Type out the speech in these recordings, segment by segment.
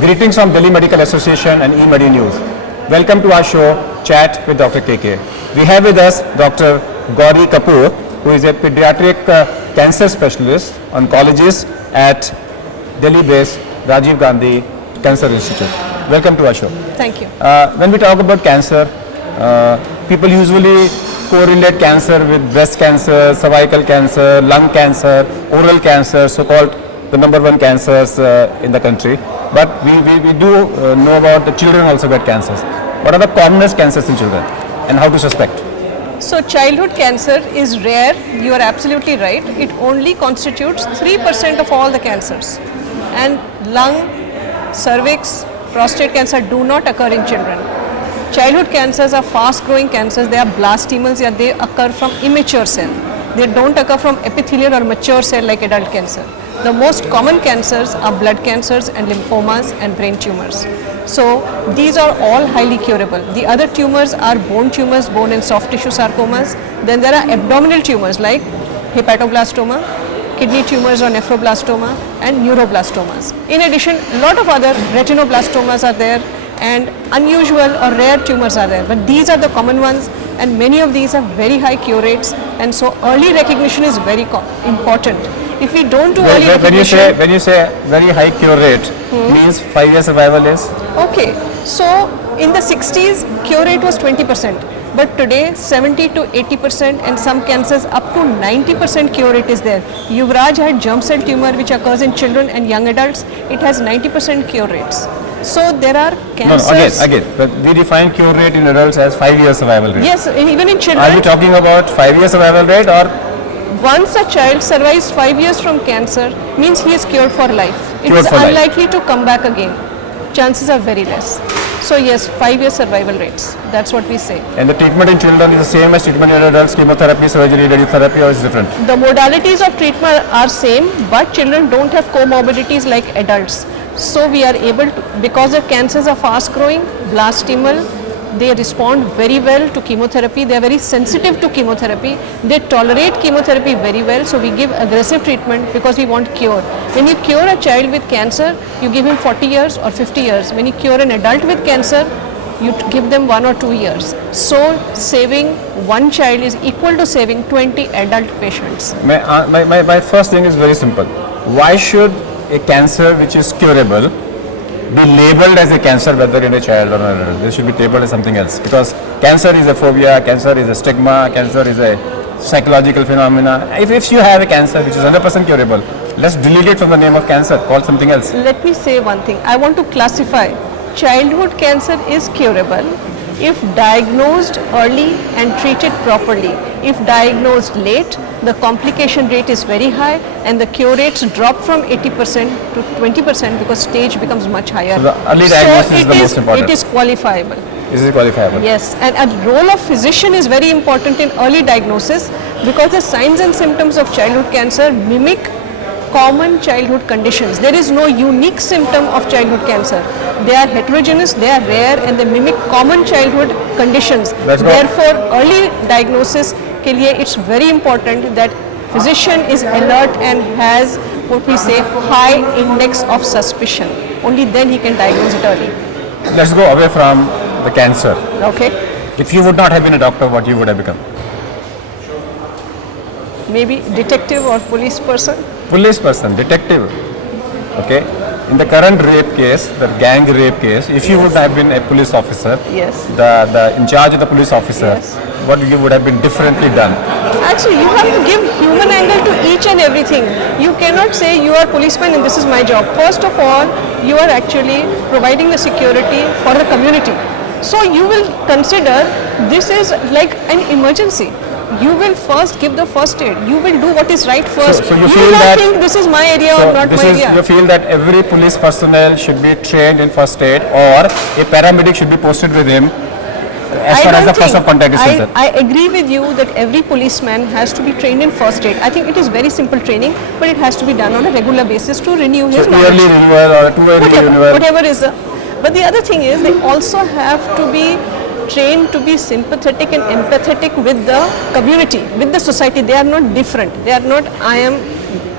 Greetings from Delhi Medical Association and eMedi News. Welcome to our show, Chat with Dr. KK. We have with us Dr. Gauri Kapoor, who is a pediatric cancer specialist, oncologist at Delhi-based Rajiv Gandhi Cancer Institute. Welcome to our show. Thank you. When we talk about cancer, people usually correlate cancer with breast cancer, cervical cancer, lung cancer, oral cancer, so-called the number one cancers in the country. But we do know about the children also get cancers. What are the commonest cancers in children and how to suspect? So childhood cancer is rare, you are absolutely right. It only constitutes 3% of all the cancers. And lung, cervix, prostate cancer do not occur in children. Childhood cancers are fast growing cancers, they are blastomals, yeah, they occur from immature cell. They don't occur from epithelial or mature cell like adult cancer. The most common cancers are blood cancers and lymphomas and brain tumors. So these are all highly curable. The other tumors are bone tumors, bone and soft tissue sarcomas. Then there are abdominal tumors like hepatoblastoma, kidney tumors or nephroblastoma and neuroblastomas. In addition, a lot of other retinoblastomas are there and unusual or rare tumors are there. But these are the common ones and many of these have very high cure rates, and so early recognition is very important. If we don't do early recognition... When you say very high cure rate, means 5 year survival is? Okay, so in the 60s, cure rate was 20%, but today 70 to 80% and some cancers up to 90% cure rate is there. Yuvraj had germ cell tumor which occurs in children and young adults, it has 90% cure rates. So there are cancers... No, again, but we define cure rate in adults as 5 year survival rate. Yes, even in children... Are you talking about 5 year survival rate or... Once a child survives 5 years from cancer, means he is cured for life. It is unlikely to come back again. Chances are very less. So yes, 5 year survival rates. That's what we say. And the treatment in children is the same as treatment in adults, chemotherapy, surgery, radiotherapy, or is different? The modalities of treatment are same, but children don't have comorbidities like adults. So we are able to, because the cancers are fast growing, blastomal, they respond very well to chemotherapy, they are very sensitive to chemotherapy, they tolerate chemotherapy very well, so we give aggressive treatment because we want cure. When you cure a child with cancer, you give him 40 years or 50 years. When you cure an adult with cancer, you give them 1 or 2 years. So saving one child is equal to saving 20 adult patients. My first thing is very simple. Why should a cancer which is curable be labeled as a cancer whether in a child or an adult? They should be labeled as something else, because cancer is a phobia, cancer is a stigma, cancer is a psychological phenomena. If you have a cancer which is 100% curable, let's delete it from the name of cancer, call something else. Let me say one thing, I want to classify. Childhood cancer is curable if diagnosed early and treated properly. If diagnosed late, the complication rate is very high and the cure rates drop from 80% to 20% because stage becomes much higher. So the early diagnosis is the most important. It is qualifiable. Is it qualifiable? Yes, and a role of physician is very important in early diagnosis because the signs and symptoms of childhood cancer mimic common childhood conditions. There is no unique symptom of childhood cancer. They are heterogeneous, they are rare and they mimic common childhood conditions. Therefore, early diagnosis के लिए it's very important that physician is alert and has what we say high index of suspicion. Only then he can diagnose it early. Let's go away from the cancer. Okay. If you would not have been a doctor, what you would have become? Maybe detective or police person. Police person, detective. Okay. In the current rape case, the gang rape case, if you would have been a police officer, yes, the in charge of the police officer, yes, what you would have been differently done? Actually, you have to give human angle to each and everything. You cannot say you are policeman and this is my job. First of all, you are actually providing the security for the community. So you will consider this is like an emergency. You will first give the first aid. You will do what is right first. So you will feel not that think this is my area or not my area. You feel that every police personnel should be trained in first aid, or a paramedic should be posted with him as far as the first of contact is concerned? I agree with you that every policeman has to be trained in first aid. I think it is very simple training, but it has to be done on a regular basis to renew his knowledge. Yearly renewal or 2 yearly renewal. Whatever is. But the other thing is they also have to be trained to be sympathetic and empathetic with the community, with the society. They are not different. They are not, I am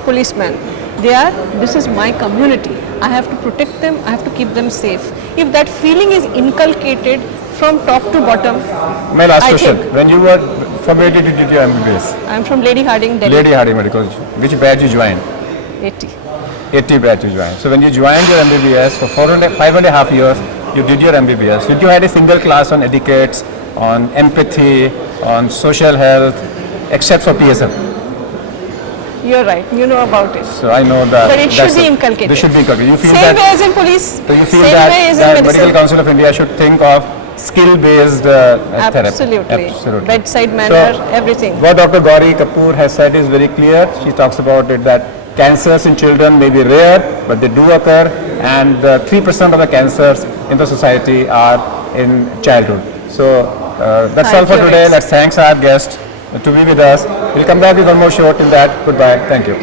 policeman. This is my community. I have to protect them, I have to keep them safe. If that feeling is inculcated from top to bottom, My last I question. think- When you were, from where did you do your MBBS? I'm from Lady Harding, Delhi. Lady Harding Medical. Which batch you joined? 80. 80 batch you joined. So when you joined your MBBS for 5.5 years, you did your MBBS. Did you had a single class on etiquettes, on empathy, on social health, except for PSM? You're right, you know about it. So I know that. But it should be inculcated. This should be inculcated. You feel Same way that? as in police, So you feel same that, way as in that Medical medicine. Council of India should think of skill-based therapy. Absolutely. Absolutely. Bedside manner, everything. What Dr. Gauri Kapoor has said is very clear. She talks about it that cancers in children may be rare, but they do occur, and 3% of the cancers in the society are in childhood. So that's all Thank for you, today. Rex. Let's thank our guest to be with us. We'll come back with one more show. Till that, goodbye. Thank you.